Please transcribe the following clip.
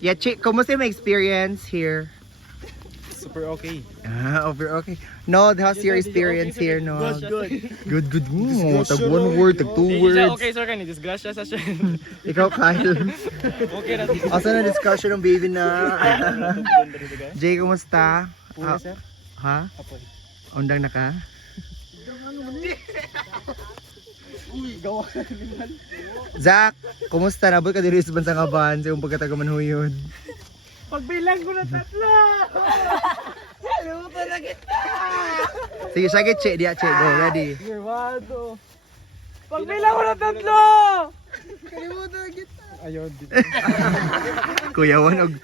Yeah, Chick, kumusta yung experience here? Super okay. Okay. No, how's your experience here, no? Good. Good. Tag one word, tag two words. Okay, sir, kani disgrasya sa siya. Ikaw, Kyle. Okay na. Asa na discussion ng baby na? Jay, kumusta? Pura, sir. Ha? Apoy. Undang na ka? Zach, kumusta? Nabot ka dito sa bansang aban sa iyong pagkatagamanhuyod. Pagbilang ko na 3. Kalimutan na kita. Sige, sige, Che. Diya, Che. Go, ready. Girwado. Pagbilang ko na 3. Kalimutan na kita. Ayun. Kuya Juan, og